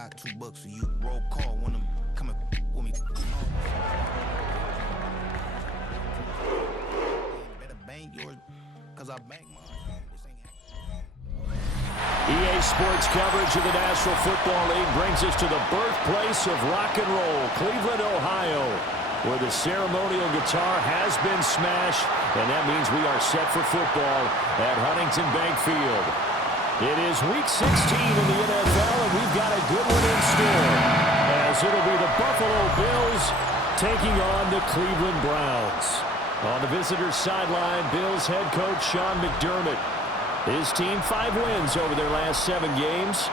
got $2, so you roll call when I'm coming with me. Better bang yours, cause I bang mine. EA Sports coverage of the National Football League brings us to the birthplace of rock and roll, Cleveland, Ohio, where the ceremonial guitar has been smashed, and that means we are set for football at Huntington Bank Field. It is Week 16 in the NFL, and we've got a good one in store, as it'll be the Buffalo Bills taking on the Cleveland Browns. On the visitors' sideline, Bills head coach Sean McDermott. His team 5 wins over their last 7 games.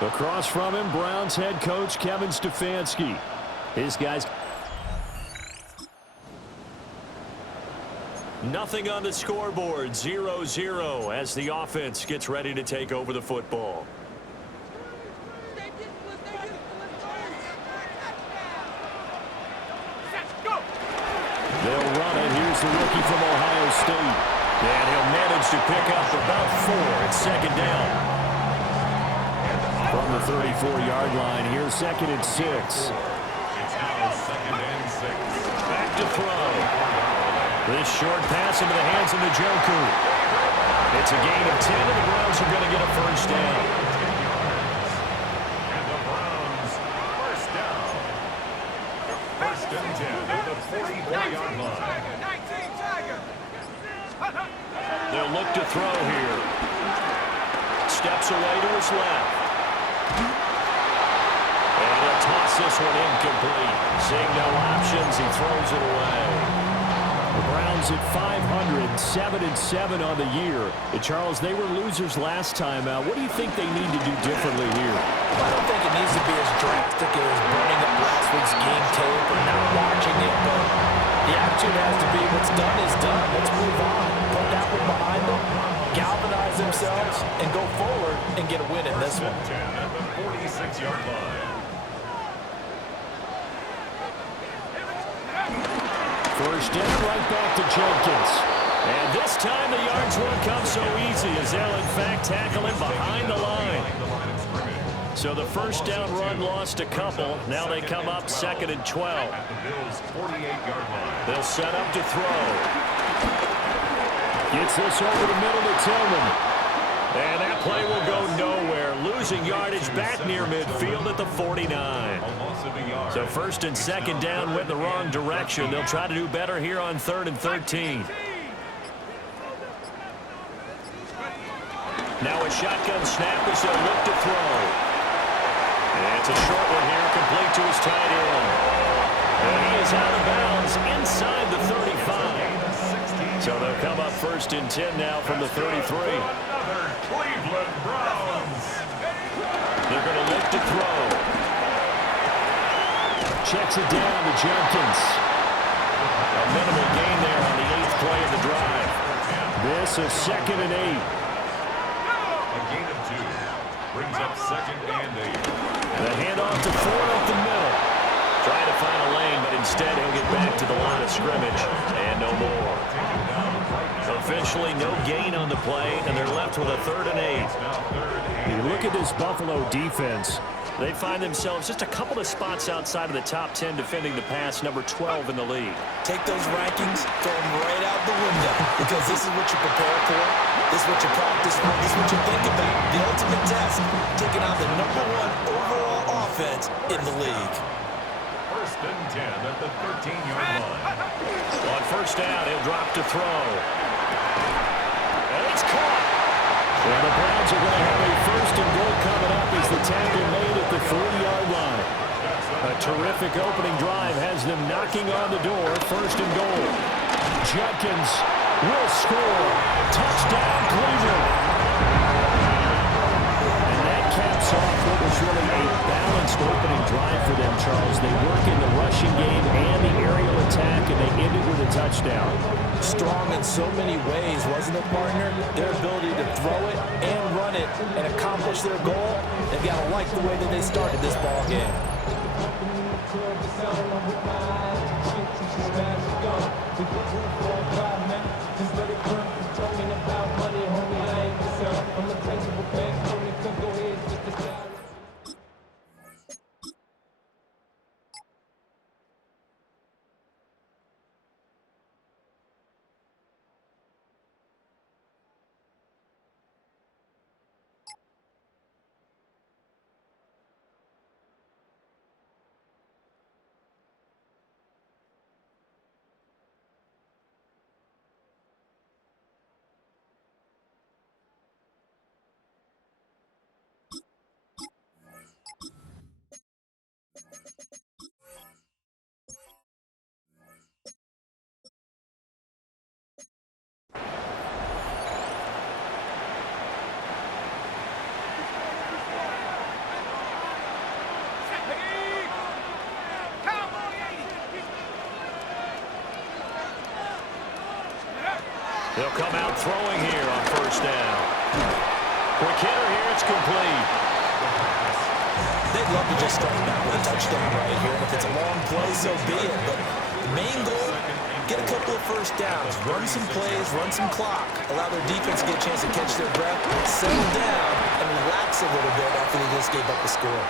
Across from him, Browns head coach Kevin Stefanski. His guys... Nothing on the scoreboard, 0-0 as the offense gets ready to take over the football. They'll run it. Here's the rookie from Ohio State. And he'll manage to pick up about 4. It's second down. From the 34-yard line, here's second and 6. It's now second and 6. Back to throw. This short pass into the hands of Njoku. It's a gain of 10, and the Browns are going to get a first down. And the Browns, first down. First and 10 at the 44-yard line. They'll look to throw here. Steps away to his left. And he'll toss this one incomplete. Seeing no options, he throws it away. The Browns at 500, 7-7 on the year. And Charles, they were losers last time out. What do you think they need to do differently here? Well, I don't think it needs to be as drastic as burning up last week's game tape or not watching it, but the attitude has to be what's done is done. Let's move on. Put that one behind them, galvanize themselves, and go forward and get a win in this one. 10 at the 46-yard line. First down, right back to Jenkins. And this time the yards won't come so easy as they'll in fact tackle him behind the line. So the first down run lost a couple. Now they come up second and 12. At the Bills' 48-yard line. They'll set up to throw. Gets this over the middle to Tillman. And that play will go nowhere. Losing yardage back near midfield at the 49. So first and second down went the wrong direction. They'll try to do better here on 3rd and 13. Now a shotgun snap as they'll look to throw. And it's a short one here, complete to his tight end. And he is out of bounds inside the 35. So they'll come up first and 10 now from the 33. Another Cleveland Browns. They're going to look to throw. Checks it down to Jenkins. A minimal gain there on the 8th play of the drive. This is second and 8. A gain of 2. Brings up second and 8. The handoff to Ford up the middle. Trying to find a lane, but instead he'll get back to the line of scrimmage. And no more. Officially no gain on the play, and they're left with a 3rd and 8. You look at this Buffalo defense. They find themselves just a couple of spots outside of the top 10 defending the pass, number 12 in the league. Take those rankings, throw them right out the window, because this is what you prepare for, this is what you practice for, this is what you think about. The ultimate test, taking on the number 1 overall offense in the league. First and 10 at the 13-yard line. On first down, he'll drop to throw. And it's caught. And the Browns are going to have a first and goal coming up as the tackle made at the 40-yard line. A terrific opening drive has them knocking on the door. First and goal. Jenkins will score. Touchdown, Cleveland. And that caps off what was really a balanced opening drive for them, Charles. They work in the rushing game and the aerial attack, and they ended with a touchdown. Strong in so many ways, wasn't it, partner? Their ability to throw it and run it and accomplish their goal, they've got to like the way that they started this ball game. They'll come out throwing here on first down. Quick hitter here, it's complete. They'd love to just start back with a touchdown right here. And if it's a long play, so be it. But the main goal, get a couple of first downs, run some plays, run some clock, allow their defense to get a chance to catch their breath, settle down, and relax a little bit after they just gave up a score.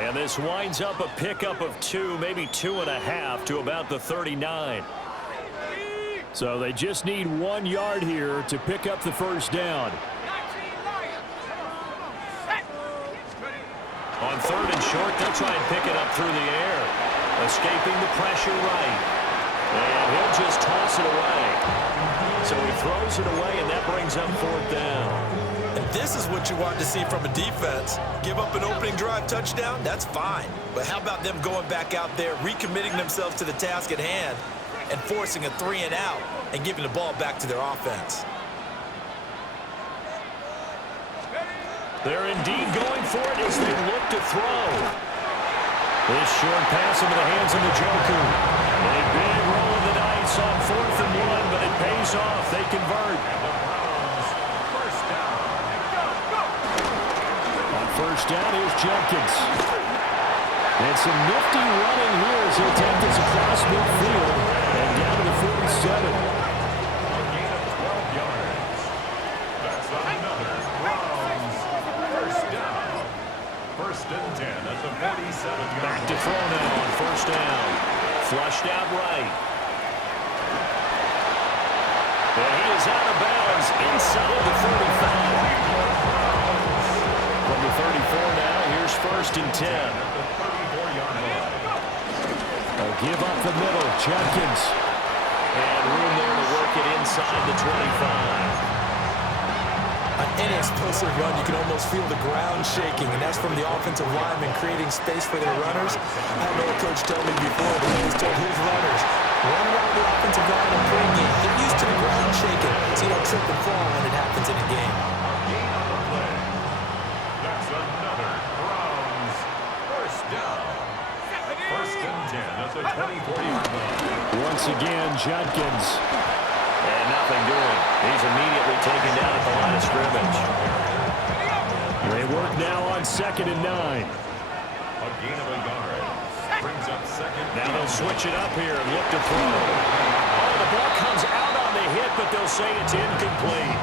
And this winds up a pickup of 2, maybe 2.5 to about the 39. So they just need 1 yard here to pick up the first down. On 3rd and short, they'll try and pick it up through the air. Escaping the pressure right. And he'll just toss it away. So he throws it away, and that brings up 4th down. And this is what you want to see from a defense. Give up an opening drive touchdown, that's fine. But how about them going back out there, recommitting themselves to the task at hand, and forcing a 3-and-out and giving the ball back to their offense. They're indeed going for it as they look to throw. This short pass into the hands of Njoku. A big roll of the dice on 4th and 1, but it pays off. They convert. On first down, here's Jenkins. And some nifty running here as he'll take this across midfield and down to the 47. Back to throw now on first down. Flushed out right. And he is out of bounds inside the 35. From the 34 now, here's 1st and 10. They'll give up the middle. Jenkins. And room there to work it inside the 25. On any explosive run, you can almost feel the ground shaking, and that's from the offensive linemen creating space for their runners. I had an old coach tell me before, but he always told his runners, run around the offensive line in pregame. Get used to the ground shaking so you don't trip and fall when it happens in a game. That's another Browns first down. 1st and 10 at the 24-yard line. Once again, Jenkins. And nothing doing. He's immediately taken down at the line of scrimmage. They work now on 2nd and 9. A gain of a yard. Brings up 2nd. Now they'll switch it up here and look to throw. Oh, the ball comes out on the hit, but they'll say it's incomplete.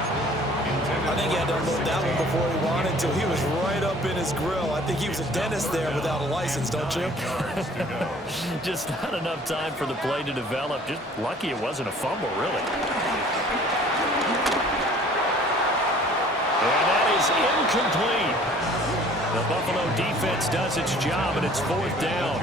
I think he had to unload that one before he wanted to. He was right up in his grill. I think he was a dentist there without a license, don't you? Just not enough time for the play to develop. Just lucky it wasn't a fumble, really. And that is incomplete. The Buffalo defense does its job, and it's 4th down.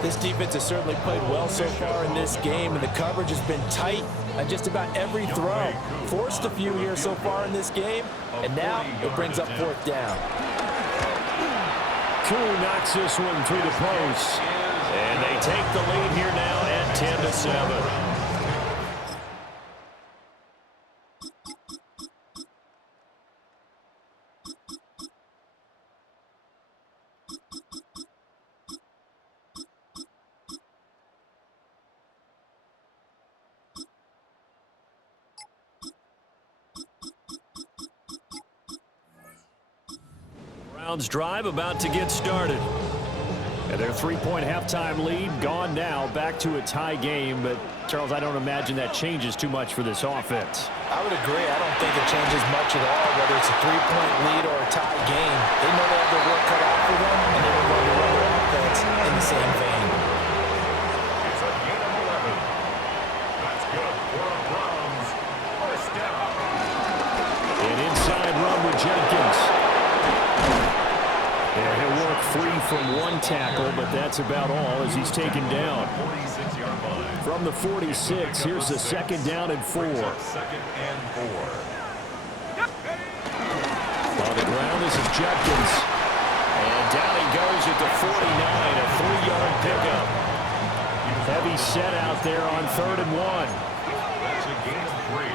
This defense has certainly played well so far in this game, and the coverage has been tight on just about every throw. Forced a few here so far in this game, and now it brings up 4th down. Koo knocks this one through the post. And they take the lead here now at 10-7. Browns drive about to get started. And their 3-point halftime lead gone now, back to a tie game. But, Charles, I don't imagine that changes too much for this offense. I would agree. I don't think it changes much at all, whether it's a 3-point lead or a tie game. They know they have their work cut out for them, and they were going to run their offense in the same vein. It's a gain of 11. That's good for the Browns. First down. An inside run with Jenkins. And he'll work free from one tackle, but that's about all as he's taken down. 46-yard line. From the 46, here's the 2nd down and 4. 2nd and 4. On the ground, this is Jenkins. And down he goes at the 49, a 3-yard pickup. Heavy set out there on 3rd and 1. That's a gain of 3.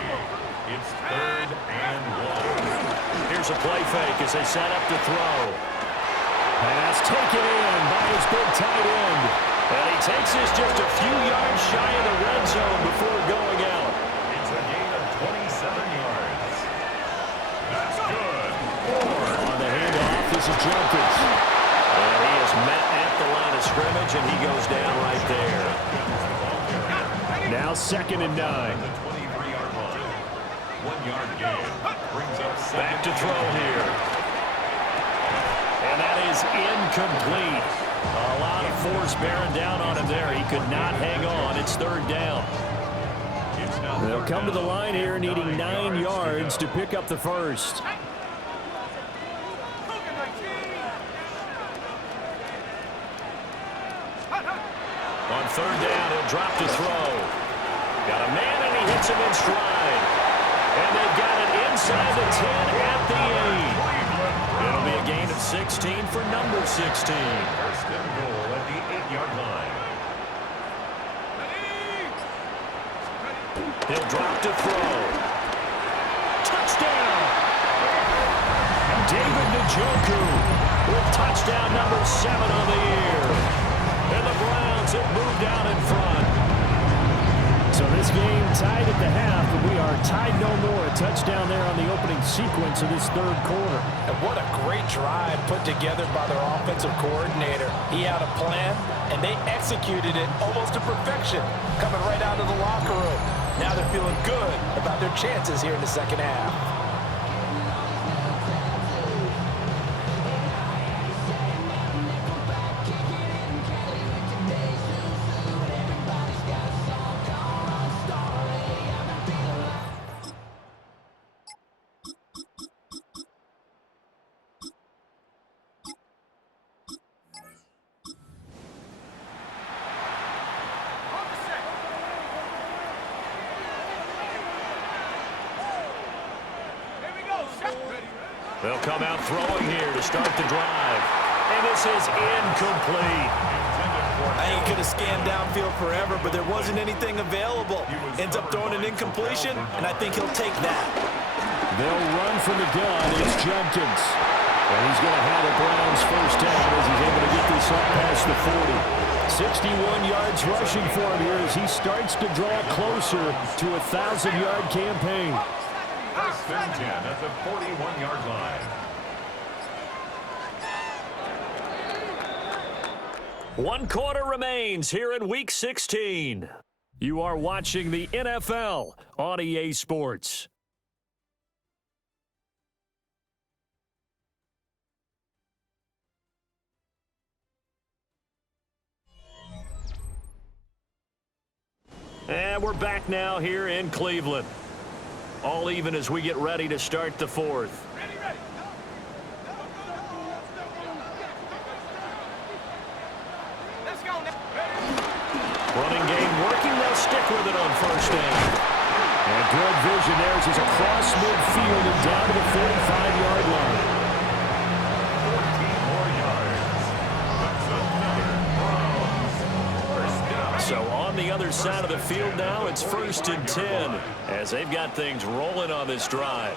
It's 3rd and 1. Here's a play fake as they set up to throw. Pass taken in by his big tight end. And he takes this just a few yards shy of the red zone before going out. It's a gain of this is Jenkins. And he is met at the line of scrimmage, and he goes down right there. Now 2nd and 9. The 23-yard line. 1-yard gain. Brings up Back to throw here. And that is incomplete. A lot of force bearing down on him there. He could not hang on. It's 3rd down. They'll come to the line here needing 9 yards to pick up the first. On 3rd down, he'll drop to throw. Got a man, and he hits him in stride. And they've got it inside the 10 at the 8. It'll be a gain of 16 for number 16. First and goal at the 8-yard line. He'll drop to throw. Touchdown! David Njoku with touchdown number 7 on the year. And the Browns have moved out in front. So this game tied at the half, but we are tied no more. A touchdown there on the opening sequence of this 3rd quarter. And what a great drive put together by their offensive coordinator. He had a plan, and they executed it almost to perfection, coming right out of the locker room. Now they're feeling good about their chances here in the 2nd half. They'll come out throwing here to start the drive. And this is incomplete. I think he could have scanned downfield forever, but there wasn't anything available. Ends up throwing an incompletion, and I think he'll take that. They'll run from the gun. It's Jenkins. And he's going to have the Browns first down as he's able to get this up past the 40. 61 yards rushing for him here as he starts to draw closer to a 1,000-yard campaign. First and 10 at the 41-yard line. One quarter remains here in Week 16. You are watching the NFL on EA Sports. And we're back now here in Cleveland. All even as we get ready to start the 4th. Running game working. They'll stick with it on first down. And good vision there as he's across midfield and down to the 45-yard line. 14 more yards. That's another Browns first down. So on the other side of the field now, it's 1st and 10 as they've got things rolling on this drive.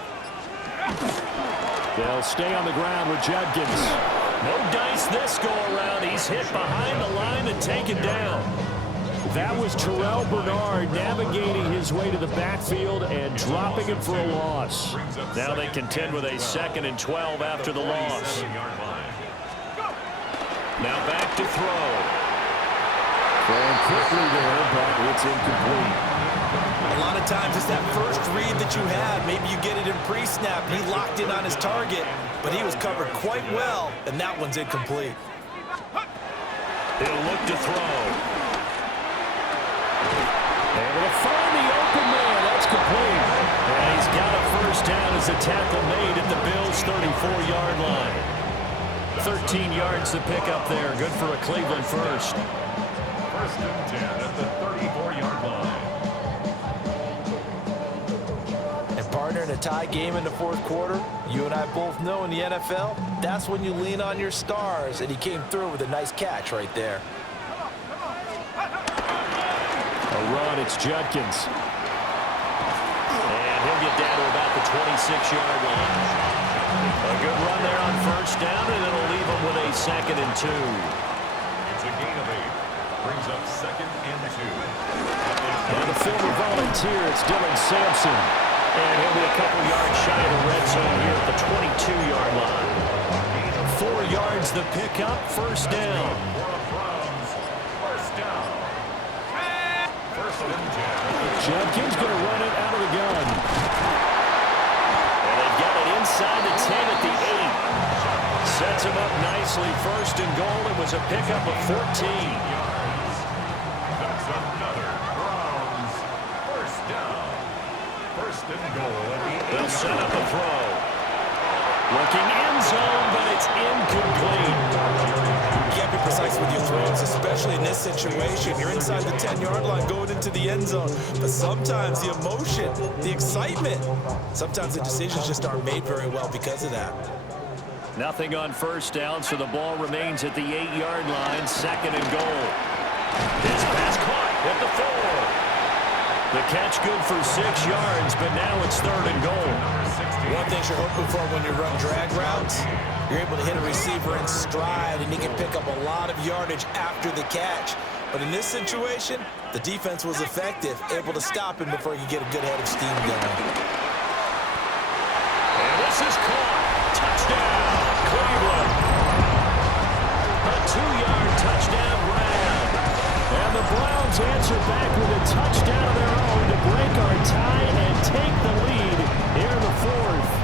They'll stay on the ground with Jenkins. No dice this go-around. He's hit behind the line and taken down. That was Terrell Bernard navigating his way to the backfield and dropping him for a loss. Now they contend with a 2nd and 12 after the loss. Now back to throw. Throwing quickly there, but it's incomplete. A lot of times it's that first read that you have. Maybe you get it in pre-snap. He locked in on his target, but he was covered quite well, and that one's incomplete. He'll look to throw. Able to find the open man. That's complete. And he's got a first down as the tackle made at the Bills' 34-yard line. 13 yards to pick up there. Good for a Cleveland first. First and 10 at the 34-yard line. And partner, in a tie game in the 4th quarter, you and I both know in the NFL, that's when you lean on your stars, and he came through with a nice catch right there. A run, it's Jenkins. And he'll get down to about the 26-yard line. A good run there on first down, and it'll leave him with a 2nd and 2. It's a gain of 8. Brings up 2nd and 2. Now the former Volunteer, it's Dylan Sampson. And he'll be a couple yards shy of the red zone here at the 22-yard line. 4 yards the pickup, first down. First down. First and 10. Jenkins going to run it out of the gun. And they've got it inside the 10 at the 8. Sets him up nicely. First and goal. It was a pickup of 14. That's another Browns first down. First and goal at the 8. They'll set up a throw. Looking end zone, but it's incomplete. You can't be precise with your throws, especially in this situation. You're inside the 10-yard line going into the end zone. But sometimes the emotion, the excitement, sometimes the decisions just aren't made very well because of that. Nothing on first down, so the ball remains at the 8-yard line, second and goal. His pass caught at the 4. The catch good for 6 yards, but now it's third and goal. One thing you're hoping for when you run drag routes, you're able to hit a receiver in stride, and he can pick up a lot of yardage after the catch. But in this situation, the defense was effective, able to stop him before he could get a good head of steam going. And this is caught. Touchdown, Cleveland. A 2-yard touchdown grab. And the Browns answer back with a touchdown of their own to break our tie and take the lead here in the 4th.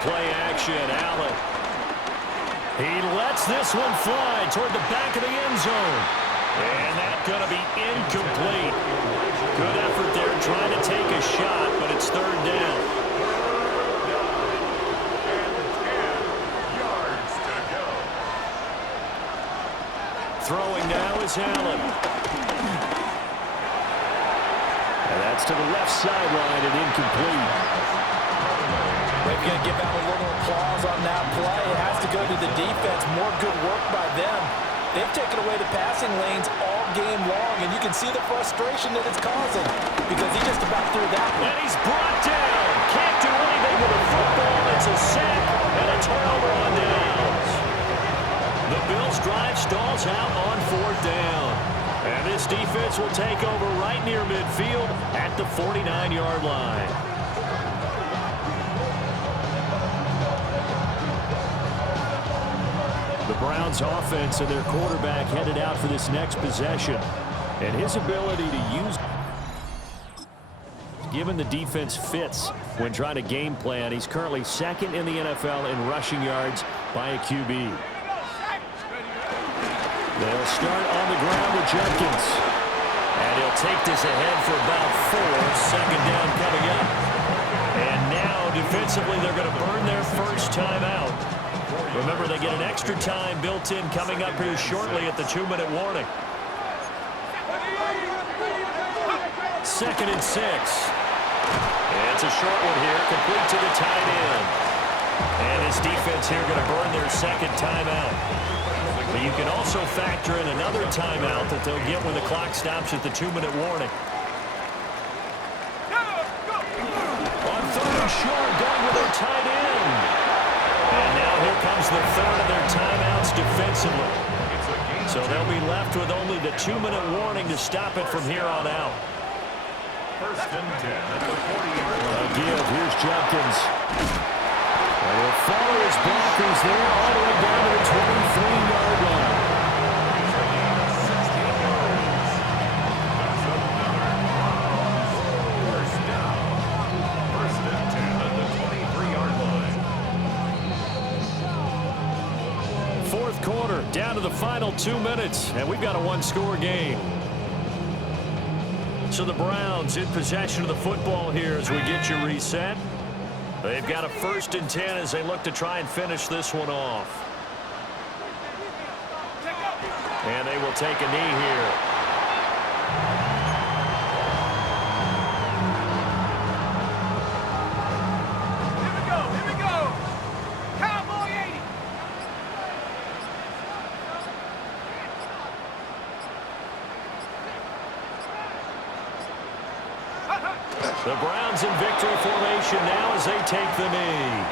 Play action, Allen. He lets this one fly toward the back of the end zone. And that's going to be incomplete. Good effort there trying to take a shot, but it's third down. And 10 yards to go. Throwing now is Allen. And that's to the left sideline and incomplete. They're going to give out a little applause on that play. It has to go to the defense. More good work by them. They've taken away the passing lanes all game long, and you can see the frustration that it's causing because he just about threw that one. And he's brought down. Can't do anything with the football. It's a sack and a turnover on downs. The Bills' drive stalls out on fourth down. And this defense will take over right near midfield at the 49-yard line. The Browns offense and their quarterback headed out for this next possession. And his ability to use, given the defense fits when trying to game plan, he's currently second in the NFL in rushing yards by a QB. They'll start on the ground with Jenkins. And he'll take this ahead for about 4. Second down coming up. And now defensively they're going to burn their first timeout. Remember, they get an extra time built in coming up here shortly at the 2-minute warning. Second and 6. It's a short one here, complete to the tight end. And his defense here going to burn their second timeout. But you can also factor in another timeout that they'll get when the clock stops at the 2-minute warning. On third and short, going with their tight end. And now here comes the third of their timeouts defensively. So they'll be left with only the 2-minute warning to stop it from here on out. First and 10 at the 40-yard line. A give. Here's Jenkins. And he'll follow his blockers there all the way down to the 23-yard line. First down. First and 10 at the 23-yard line. Fourth quarter, down to the final 2 minutes, and we've got a 1-score game. So the Browns in possession of the football here as we get you reset. They've got a first and 10 as they look to try and finish this one off. And they will take a knee here. Here we go. Cowboy 80. The Browns in victory formation now as they take the knee.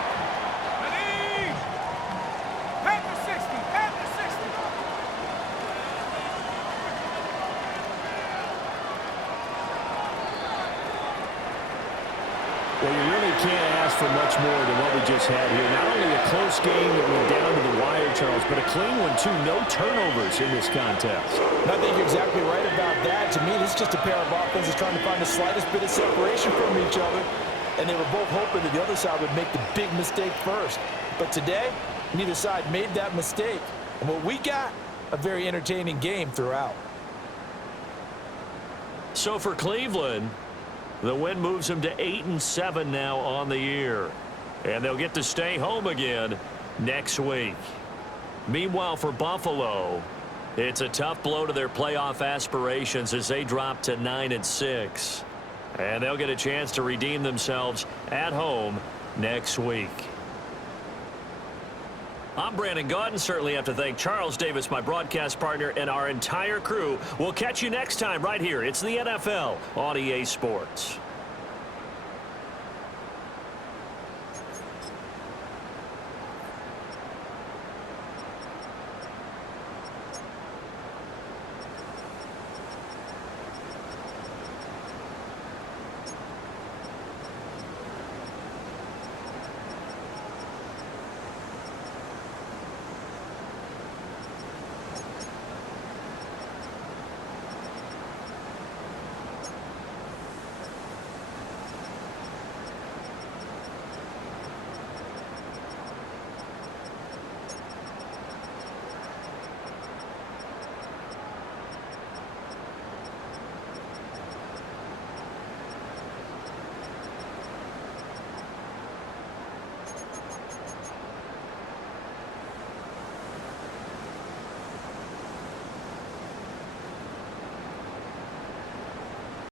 Well, you really can't ask for much more than what we just had here. Not only a close game that went down to the wire, Charles, but a clean one, too. No turnovers in this contest. I think you're exactly right about that. To me, this is just a pair of offenses trying to find the slightest bit of separation from each other. And they were both hoping that the other side would make the big mistake first. But today, neither side made that mistake. And what we got, a very entertaining game throughout. So for Cleveland, the win moves them to 8-7 now on the year. And they'll get to stay home again next week. Meanwhile, for Buffalo, it's a tough blow to their playoff aspirations as they drop to 9-6. And they'll get a chance to redeem themselves at home next week. I'm Brandon Gaudin. Certainly have to thank Charles Davis, my broadcast partner, and our entire crew. We'll catch you next time right here. It's the NFL on EA Sports.